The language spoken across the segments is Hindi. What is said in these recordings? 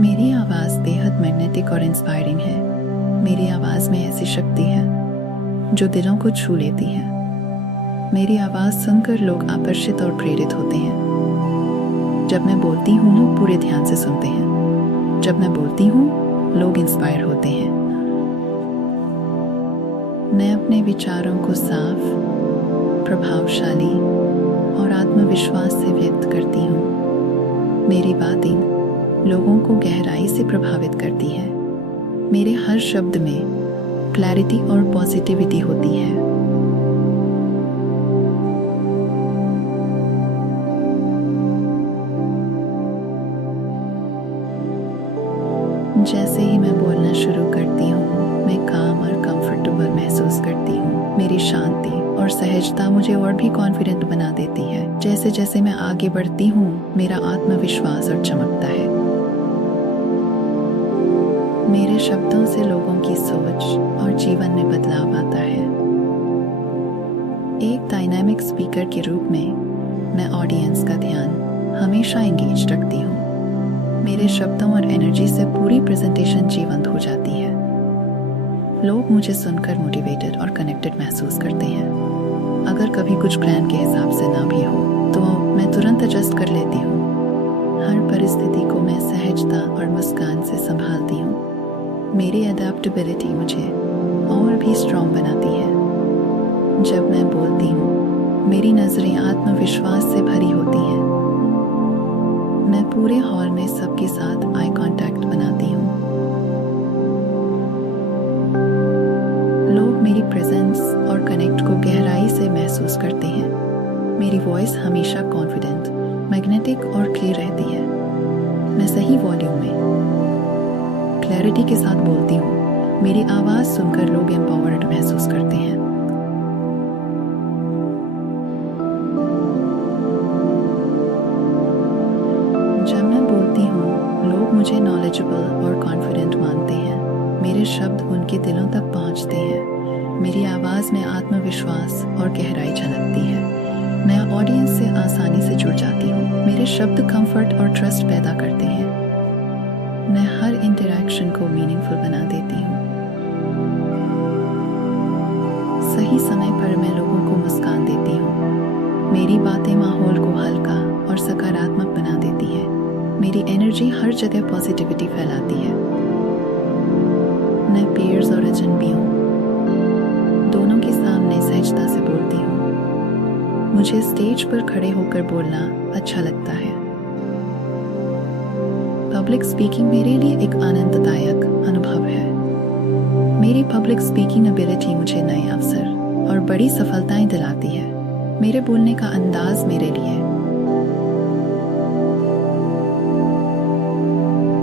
मेरी आवाज़ बेहद मैग्नेटिक और इंस्पायरिंग है। मेरी आवाज़ में ऐसी शक्ति है जो दिलों को छू लेती है। मेरी आवाज़ सुनकर लोग आकर्षित और प्रेरित होते हैं। जब मैं बोलती हूँ लोग पूरे ध्यान से सुनते हैं। जब मैं बोलती हूँ लोग इंस्पायर होते हैं। मैं अपने विचारों को साफ, प्रभावशाली और आत्मविश्वास से व्यक्त करती हूँ। मेरी बातें लोगों को गहराई से प्रभावित करती है। मेरे हर शब्द में क्लैरिटी और पॉजिटिविटी होती है। जैसे ही मैं बोलना शुरू करती हूँ मैं काम और कंफर्टेबल महसूस करती हूँ। मेरी शांति और सहजता मुझे और भी कॉन्फिडेंट बना देती है। जैसे जैसे मैं आगे बढ़ती हूँ मेरा आत्मविश्वास और चमकता है। मेरे शब्दों से लोगों की सोच और जीवन में बदलाव आता है। एक डायनामिक स्पीकर के रूप में मैं ऑडियंस का ध्यान हमेशा एंगेज रखती हूँ। मेरे शब्दों और एनर्जी से पूरी प्रेजेंटेशन जीवंत हो जाती है। लोग मुझे सुनकर मोटिवेटेड और कनेक्टेड महसूस करते हैं। अगर कभी कुछ प्लान के हिसाब से ना भी हो तो मैं तुरंत एडजस्ट कर लेती हूँ। हर परिस्थिति को मैं सहजता और मुस्कान से संभालती हूँ। मेरी अडेप्टेबिलिटी मुझे और भी स्ट्रॉन्ग बनाती है। जब मैं बोलती हूँ मेरी नज़रें आत्मविश्वास से भरी होती हैं। मैं पूरे हॉल में सबके साथ आई कांटेक्ट बनाती हूँ। लोग मेरी प्रेजेंस और कनेक्ट को गहराई से महसूस करते हैं। मेरी वॉइस हमेशा कॉन्फिडेंट, मैग्नेटिक और क्लियर रहती है। मैं सही वॉल्यूम में क्लैरिटी के साथ बोलती हूँ। मेरी आवाज़ सुनकर लोग एम्पावर्ड महसूस करते हैं। जब मैं बोलती हूँ लोग मुझे नॉलेजेबल और कॉन्फिडेंट मानते हैं। मेरे शब्द उनके दिलों तक पहुँचते हैं। मेरी आवाज़ में आत्मविश्वास और गहराई झलकती है। मैं ऑडियंस से आसानी से जुड़ जाती हूँ। मेरे शब्द कंफर्ट और ट्रस्ट पैदा करते हैं। मैं हर इंटरैक्शन को मीनिंगफुल बना देती हूँ। सही समय पर मैं लोगों को मुस्कान देती हूँ। मेरी बातें माहौल को हल्का और सकारात्मक बना देती है। मेरी एनर्जी हर जगह पॉजिटिविटी फैलाती है। मैं पीयर्स और अजनबियों दोनों के सामने सहजता से बोलती हूँ। मुझे स्टेज पर खड़े होकर बोलना अच्छा लगता है। पब्लिक स्पीकिंग मेरे लिए एक आनंददायक अनुभव है। मेरी पब्लिक स्पीकिंग एबिलिटी मुझे नए अवसर और बड़ी सफलताएं दिलाती है। मेरे बोलने का अंदाज मेरे लिए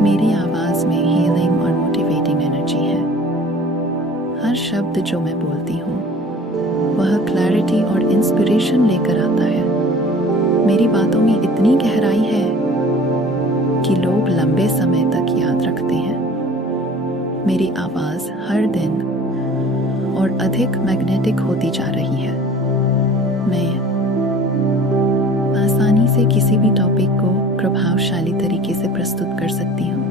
मेरी आवाज़ में हीलिंग और मोटिवेटिंग एनर्जी है। हर शब्द जो मैं बोलती हूँ वह क्लैरिटी और इंस्पिरेशन लेकर आता है। मेरी बातों में इतनी गहराई है कि लोग लंबे समय तक याद रखते हैं। मेरी आवाज़ हर दिन और अधिक मैग्नेटिक होती जा रही है। मैं आसानी से किसी भी टॉपिक को प्रभावशाली तरीके से प्रस्तुत कर सकती हूँ।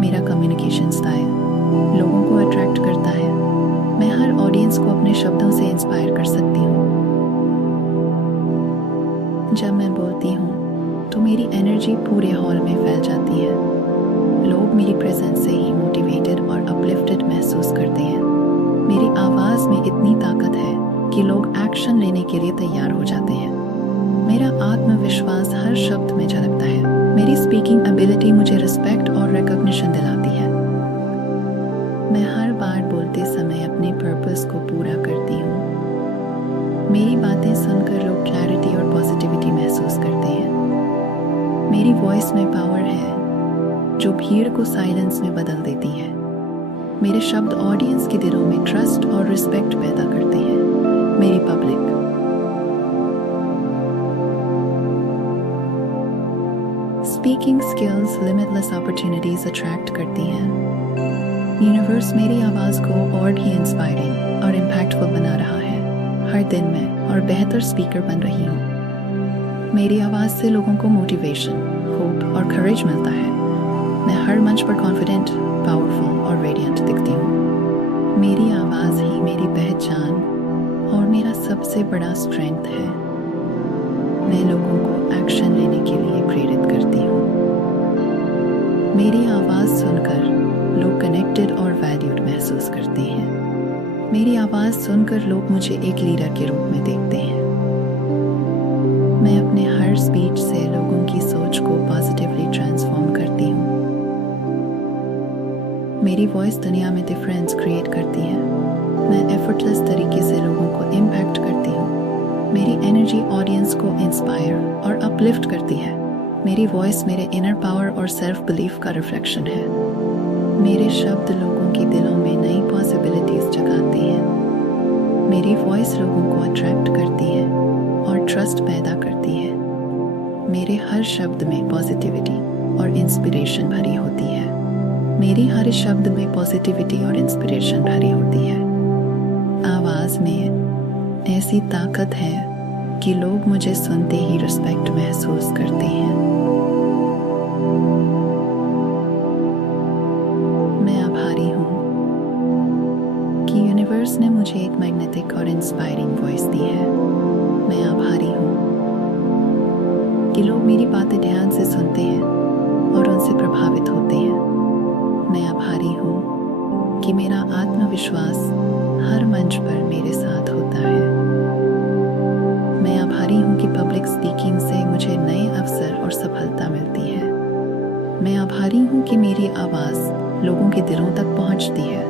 मेरा कम्युनिकेशन स्टाइल लोगों को अट्रैक्ट करता है। मैं हर ऑडियंस को अपने शब्दों से इंस्पायर कर सकती हूँ। जब मैं बोलती हूँ तो मेरी एनर्जी पूरे हॉल में फैल जाती है। लोग मेरी प्रेजेंस से ही मोटिवेटेड और अपलिफ्टेड महसूस करते हैं। मेरी आवाज़ में इतनी ताकत है कि लोग एक्शन लेने के लिए तैयार हो जाते हैं। मेरा आत्मविश्वास हर शब्द में झलकता है। मेरी स्पीकिंग एबिलिटी मुझे रिस्पेक्ट और रिकॉग्निशन दिलाती है। मैं हर बार बोलते समय अपने पर्पस को पूरा करती हूँ। मेरी बातें सुनकर लोग क्लैरिटी और पॉजिटिविटी महसूस करते हैं। मेरी वॉइस में पावर है जो भीड़ को साइलेंस में बदल देती है। मेरे शब्द ऑडियंस के दिलों में ट्रस्ट और रिस्पेक्ट पैदा करते हैं। मेरी public speaking skills limitless opportunities attract करती हैं। यूनिवर्स मेरी आवाज़ को और भी इंस्पायरिंग और इम्पैक्टफुल बना रहा है। हर दिन मैं और बेहतर स्पीकर बन रही हूँ। मेरी आवाज़ से लोगों को मोटिवेशन, होप और करेज मिलता है। मैं हर मंच पर कॉन्फिडेंट, पावरफुल और रेडिएंट दिखती हूँ। मेरी आवाज़ ही मेरी पहचान और मेरा सबसे बड़ा स्ट्रेंथ है। मैं लोगों को एक्शन लेने के लिए प्रेरित करती हूँ। मेरी आवाज़ सुनकर लोग कनेक्टेड और वैल्यूड महसूस करते हैं। मेरी आवाज़ सुनकर लोग मुझे एक लीडर के रूप में देखते हैं। मैं अपने हर स्पीच से लोगों की सोच को पॉजिटिवली ट्रांसफॉर्म करती हूँ। मेरी वॉइस दुनिया में डिफरेंस क्रिएट करती है। मैं एफर्टलेस तरीके से लोगों को इम्पैक्ट करती हूँ। मेरी एनर्जी ऑडियंस को इंस्पायर और अपलिफ्ट करती है। मेरी वॉइस मेरे इनर पावर और सेल्फ बिलीफ का रिफ्लेक्शन है। मेरे शब्द लोगों के दिलों में नई पॉसिबिलिटीज जगाते हैं। मेरी वॉइस लोगों को अट्रैक्ट करती है और ट्रस्ट पैदा करती है। मेरे हर शब्द में पॉजिटिविटी और इंस्पिरेशन भरी होती है। मेरी हर शब्द में पॉजिटिविटी और इंस्पिरेशन भरी होती है। आवाज़ में ऐसी ताकत है कि लोग मुझे सुनते ही रिस्पेक्ट महसूस करते हैं। मैं आभारी हूँ कि यूनिवर्स ने मुझे एक मैग्नेटिक और इंस्पायरिंग वॉइस दी है। मैं आभारी हूँ कि लोग मेरी बातें ध्यान से सुनते हैं और उनसे प्रभावित होते हैं। मैं आभारी हूँ कि मेरा आत्मविश्वास हर मंच पर मेरे साथ होता है। मैं आभारी हूँ कि पब्लिक स्पीकिंग से मुझे नए अवसर और सफलता मिलती है। मैं आभारी हूँ कि मेरी आवाज़ लोगों के दिलों तक पहुँचती है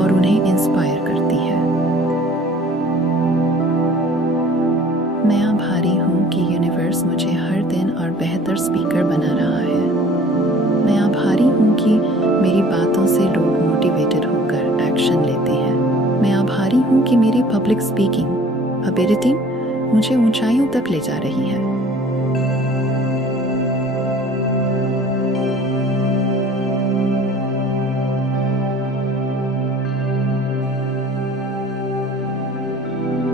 और उन्हें इंस्पायर करती है। मैं आभारी हूँ कि यूनिवर्स मुझे हर दिन और बेहतर स्पीकर बना रहा है। मैं आभारी हूँ कि मेरी बातों से लोग मोटिवेटेड होकर एक्शन लेते हैं। मैं आभारी हूँ कि मेरी पब्लिक स्पीकिंग एबिलिटी मुझे ऊंचाइयों तक ले जा रही है।